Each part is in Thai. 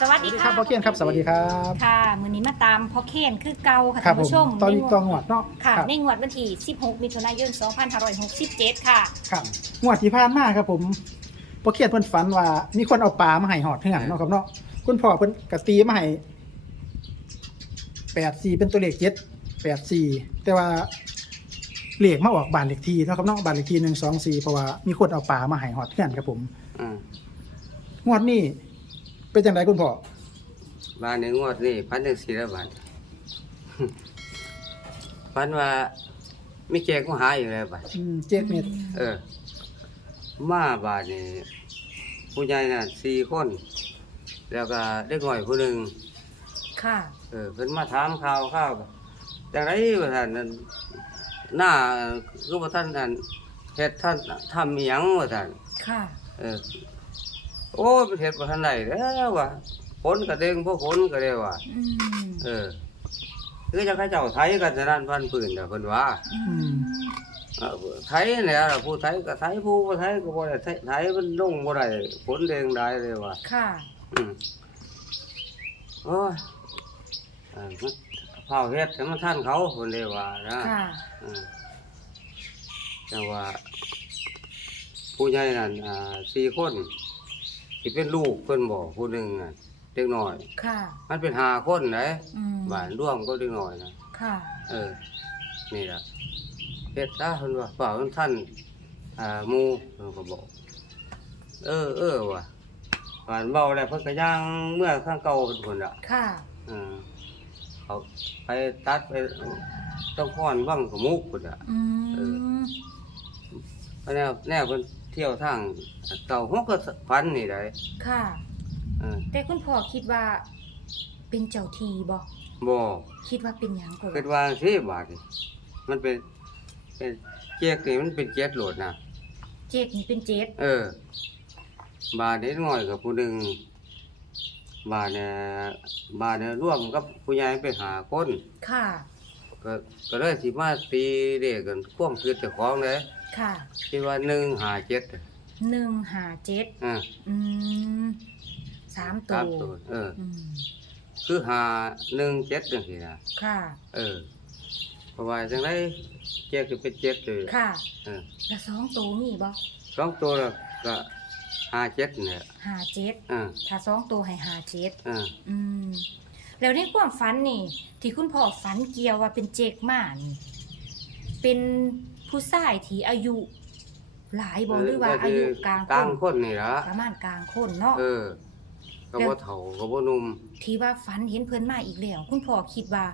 สวัสสดีวัสดีคค่ะรับพ่อเคียนครับสวัสดีครับค่ะมือนี้มาตามพ่อเคนคือเก่าค่ะครัท่าบนผมผู้ชมตอนนี้ในตองหวดเนาะค่ะรับในงวดวันที่ 16 มิถุนายน 2567 ค่ะครับงวดที่ผ่านมาครับผมพ่อเคียนเพิ่นฝันว่า มีคนเอาปลามาให้หอดเฮือนเนาะครับเนาะคุณพ่อเพิ่นกตีมาให้แปดสี่เป็นตัวเลขเจ็ดแปดสี่แต่ว่าเลขมาออกบ้านเลขที่เนาะครับเนาะบ้านเลขที่หนึ่งสองสี่เพราะว่ามีคนเอาปลามาให้หอดเฮือนครับผมอืมงวดนี้ เป็นจังไดคุณพ่อบ้านในงวดนี่พันหนึ่งสี่ร้อยบาทพันว่าไม่แจกก็หาอยู่แล้วบาทอืมเจ็ดเม็ดเออ มาบาทนี่ผู้ใหญ่น่ะสี่คน แล้วก็เด็กหน่อยผู้หนึ่งค่ะ เออเพิ่นมาถามข่าวข้าวจังไรว่าท่านนั่นหน้าก็ว่าท่านอันเฮ็ดท่านทำอหยังว่าท่านค่ะ เออ โอ้ยเป็นเฮ็ดบ่ทันได้แล้วว่ะฝนก็เด้งพวกฝนก็ได้ว่าอืมเออคือจะเขาเจ้าไทยกันจะนั่นพันปืนเด้อเพิ่นว่าอืมเออไทยเนี่ยล่ะผู้ไทยก็ไทยผู้บ่ไทยก็บ่ได้ไทยไทยมันลงบ่ได้ฝนแดงได้เลยว่าค่ะ อืมโอ้ยเออมันเผาเฮ็ดให้มันทันเขาเพิ่นเลยว่านะ ค่ะเออแต่ว่าผู้ใหญ่นั่นอ่าสี่คน ที่เป็นลูกเพิ่นบอกผู้หนึงน่ะเด็กน้อย ค่ะ มันเป็นห้าคนไหนอืมบ้านร่วมก็เด็กน้อยนะค่ะ เออ นี่ล่ะเฮ็ดซะเพิ่นว่าเปล่ามันท่านอ่าหมู่เพิ่นก็บอก เออเออว่ะบ้านเบาแล้วเพิ่นก็ย่างเมื่อข้างเก่าเพิ่นพุ่นล่ะ ค่ะ เออเขาไปตัดไปต้องค้อนบ้างกับมุกพุ่นล่ะ อืเอมเพราะแนวแนวเพิ่นเที่ยวทางเก่าฮกก็พันนี่ได้ค่ะ เออแต่คุณพ่อคิดว่า เป็นเจ้าทีบ่บ่คิดว่าเป็นหยังก็คิดว่าสิบาทนี่มันเป็นเป็นเจ๊กนี่มันเป็นเจ็ดโหลดนะเจ็ดนี่เป็นเจ็ดเออ บาทเด็กน้อยกับผู้หนึ่งบาทเนี่ยบาทเนี่ยร่วมกับผู้ใหญ่ไปหาคนค่ะ ก็ก็เลยสิมาตีเด็กกันควมคือเจ้าของเลยค่ะคิดว่าหนึ่งหาเจ็ดหนึ่งหาเจ็ดอ่าอืมสามตัตามวตัวเออ อืมคือหาหนึ่งเจ็ดจังซี่นะค่ะ เออเพราะว่าจังไดเจ็ดก็เป็นเจ็ดเลยค่ะเออแล้วสองตัวมีบ่สองตัวแล้วก็หาเจ็ดเนี่ยหาเจ็ดอ่าถ้าสองตัวให้หาเจ็ดอ่าอืม แล้วในความฝันนี่ ที่คุณพ่อฝันเกี่ยวว่าเป็นเจกมานี่เป็นผู้ชายที่อายุ หลายบ่หรือว่าอายุกลางกลางคคนนนี่ละประมาณกลางคนเนาะเออก็บ่เฒ่าก็บ่หนุ่มที่ว่าฝันเห็นเพิ่นมาอีกแล้ว คุณพ่อคิดว่า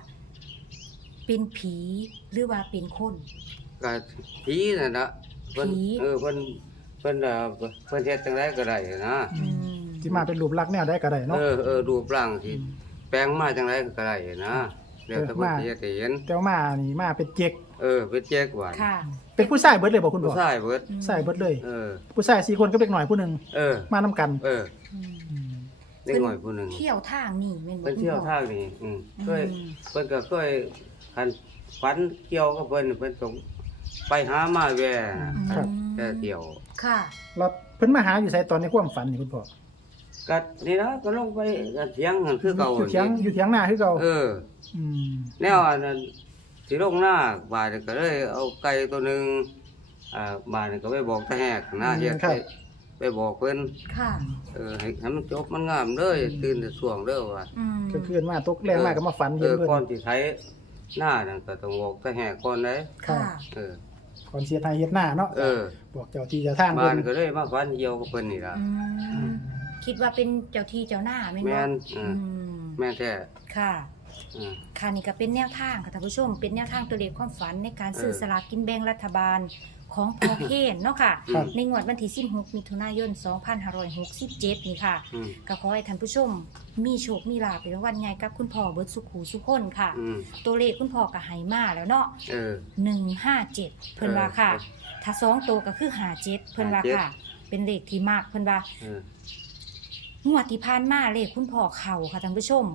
เป็นผีหรือว่าเป็นคนก็ผีนั่นน่ะเพิ่นผีเออเพิ่นเพิ่นเอ่อเพิ่นเฮ็ดจังไดก็ได้นะอืมที่มาเป็นรูปลักษณ์แนวได้ก็ได้เนาะเออเออรูปร่างที่ แปลงมาจังไดก็ได้นะเดี๋ยวแต่เพิ่นมาสิเฮ็ดให้เห็นแต่ว่ามานี่มาเป็นเจ็กเออเป็นแจ๊กหวานค่ะ เป็นผู้ชายเบิดเลยบอกคุณผู้พ่อชายเบิดใส่เบิดเลย เออ ผู้ชายสี่คนก็เด็กหน่อยผู้หนึ่งเออ มานํกันเอออืมอืมเด็กน้อยผู้หนึงเที่ยวทางนี่แม่นบ่เพิ่นคุณเที่ยวพ่อ ทางนี้อืมเคยอืมเพิ่นก็เคยคันฝันเกี่ยวกับเพิ่นเพิ่นต้องไปหามาแว่น่ะครับแต่เที่ยว ค่ะแล้วเพิ่นมาหาอยู่ไสตอนในความฝันนี่คุณพ่อ ก็นี่นะก็ลงไปเถียงกันคือเก่าอยู่เถียงอยู่เถียงหน้าคือเก่าเอออืมแนวอันนั้นสิลงหน้าบาดก็เลยเอาไก่ตัวหนึงอ่าบาดก็ไปบอกตาแหกหน้าเฮ็ดไปไปบอกเพิ่นค่ะ เออให้ให้มันจบมันงามเด้ออย่าตื่นแต่ช่วงเด้อว่าอืมก็คืนมาตกแรงมากก็มาฝันเอเห็นอเพิ่นก่อนสิไถหน้านั่นก็ต้องบอกตาแหกก่อนเด้ค่ะ เออ ก่อนเสียทายเฮ็ดหน้าเนาะเออ บอกเจ้าที่เจ้าทางบ้าเพิ่นนก็เลยมาฝันเหี่ยวกับเพิ่นนี่ล่ะอืม คิดว่าเป็นเจ้าที่เจ้าหน้าแม่นบ่แม่นอือืมมแม่นแท้ค่ะอืมค่ะนี่ก็เป็นแนวทางค่ะท่านผู้ชม เป็นแนวทางตัวเลขความฝันในการซื้อเออ สลากกินแบ่งรัฐบาลของพอเคนเนาะค่ะ ครับ ในงวดวันที่16มิถุนายน 2567 นี่ค่ะอืมก็ขอให้ท่านผู้ชม มีโชคมีลาภเป็นวันใหญ่กับคุณพ่อเบิร์ดสุขหูสุขคนค่ะ อืมตัวเลขคุณพ่อก็ให้มาแล้วเนาะเออ 157 เพิ่นว่าค่ะ เออถ้าสองตัวก็คือ57เพิ่นว่า57ค่ะ เป็นเลขที่มากเพิ่นว่า เออ งวดที่ผ่านมาเลขคุณพ่อเข่าค่ะท่านผู้ชม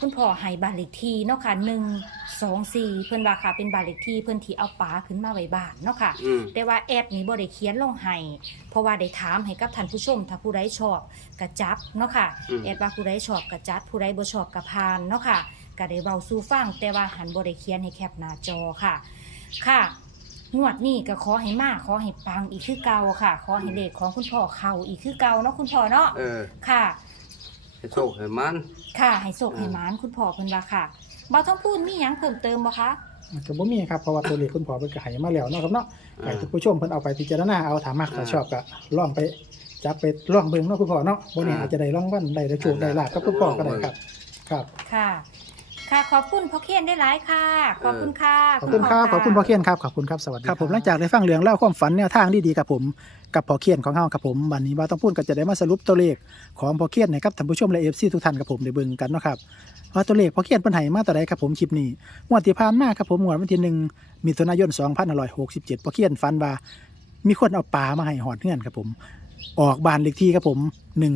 คุณพ่อให้บ้านเลขที่เนาะค่ะ1 2 4เพิ่นว่าค่ะเป็นบ้านเลขที่เพิ่นที่เอาปลาขึ้นมาไว้บ้านเนาะค่ะ อืม แต่ว่าแอดนี้บ่ได้เขียนลงให้เพราะว่าได้ถามให้กับท่านผู้ชม ถ้าผู้ใดชอบก็จับเนาะค่ะ อืม แอดว่าผู้ใดชอบก็จัด ผู้ใดบ่ชอบก็ผ่านเนาะค่ะก็ได้เว้าสู่ฟังแต่ว่าหันบ่ได้เขียนให้แคปหน้าจอค่ะ ค่ะ งวดนี้ก็ขอให้มาขอให้ปังอีกคือเก่าค่ะ ขอให้เลขของคุณพ่อเข้าอีกคือเก่าเนาะคุณพ่อเนาะเออค่ะ ให้โชคให้มัน ค่ะ ให้โศกอืมให้หมานคุณพ่อเพิ่นว่าค่ะบ่ต้องพูดมีหยังเพิ่มเติมบ่คะก็บ่มีครับเพราะว่าตัวเลขคุณพ่อเพิ่นก็ให้มาแล้วเนาะครับเนาะให้ท่านผู้ชมเพิ่นเอาไปพิจารณาเอาถามมักถ้าชอบก็ลองไปจับไปลองเบิ่งเนาะคุณพ่อเนาะบ่แน่อาจจะได้รางวัลได้ได้โชคได้ลาบกับคุณพ่อก็ได้ครับ ครับ ค่ะ ค่ะ ขอบคุณพ่อเคนได้หลายค่ะ ขอบคุณค่ะขอบคุณครับขอบคุณพ่อเคียนครับขอบคุณครับสวัสดีครับผมหลังจากได้ฟังเรื่องเล่าวความฝันแนวทางดีๆกับผมกับพ่อเคียนของเฮาครับผมวันนี้ว่าต้องพูดก็จะได้มาสรุปตัวเลขของพ่อเคียนให้กับท่านผู้ชมและ FC ทุกท่านกับผมได้เบิ่งกันเนาะครับว่าตัวเลขพ่อเคียนเพิ่นให้มาตัวใดครับผมคลิปนี้งวดที่ผ่านมาครับผมงวดวันที่1มิถุนายน2567พ่อเคียนฝันว่ามีคนเอาปลามาให้หอดเงื่อนครับผม ออกบ้านเลขที่ครับผม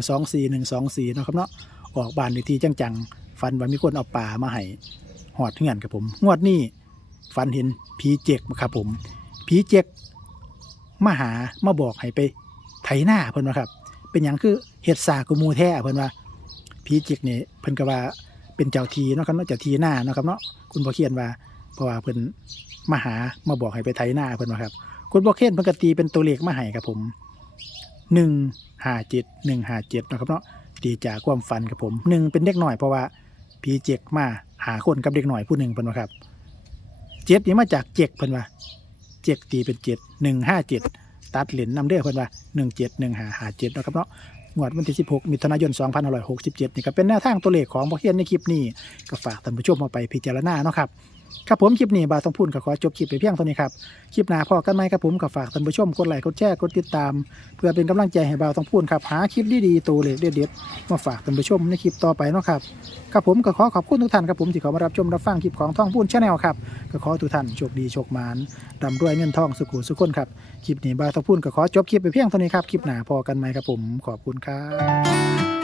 124 124เนาะครับเนาะออกบ้านเลขที่จังๆ ฝันว่ามีคนเอาปลามาให้หอดเงื่อนครับผม งวดนี้ฝันเห็นผีเจกครับผมผีเจกมาหามาบอกให้ไปไถหน้าเพิ่นว่าครับ เป็นอย่างคือเฮ็ดสากุมูแท้เพิ่นว่าผีเจกนี่เพิ่นก็ว่าเป็นเจ้าทีเนาะครับเนาะเจ้าทีหน้าเนาะครับเนาะคุณพ่อเขียนว่า เพราะว่าเพิ่นมาหามาบอกให้ไปไถหน้าเพิ่นว่าครับ คุณพ่อเขียนเพิ่นก็ตีเป็นตัวเลขมาให้ครับผมหนึ่งห้าเจ็ดหนึ่งห้าเจ็ดนะครับเนาะตีจากความฝันครับผมหนึ่งเป็นเด็กหน่อยเพราะว่า ผีเจกมาหาคนกับเด็กหน่อยผู้หนึ่งเพิ่นว่าครับเจ็ดนี่มาจากเจ็กเพิ่นว่าเจ็กตีเป็นเจ็ดหนึ่งห้าเจ็ดตัดเหรียญนำเด้อเพิ่นว่าหนึ่งเจ็ดหนึ่งหาหาเจ็ดนาะครับเนาะงวดวันที่สิบหกมิถุนายนสองพันห้าร้อยหกสิบเจ็ดนี่ก็เป็นแนวทางตัวเลขของพ่อเฮียนในคลิปนี้ ก็ฝากท่านผู้ชมเอาไปพิจารณาเนาะครับ ครับผมคลิปนี้บาต้องพูดก็ขอจบคลิปไปเพียงเท่านี้ครับคลิปหน้าพอกันไหมครับผมก็ฝากท่านผู้ชมกดไลค์กดแชร์กดติดตาม เพื่อเป็นกำลังใจให้บาวต้องพูดครับหาคลิปดีๆตัวเลขเด็ดๆมาฝากท่านผู้ชมในคลิปต่อไปเนาะครับครับผมก็ขอขอบคุณทุกท่านครับผมที่เข้ามารับชมรับฟังคลิปของท่องพูนชาแนลครับก็ขอทุกท่านโชคดีโชคมานร่ำรวยเงินทองสุขุสุขคนครับคลิปนี้บาวต้องพูนก็ขอจบคลิปไปเพียงเท่านี้ครับคลิปหน้าพอกันไหมครับผมขอบคุณครับ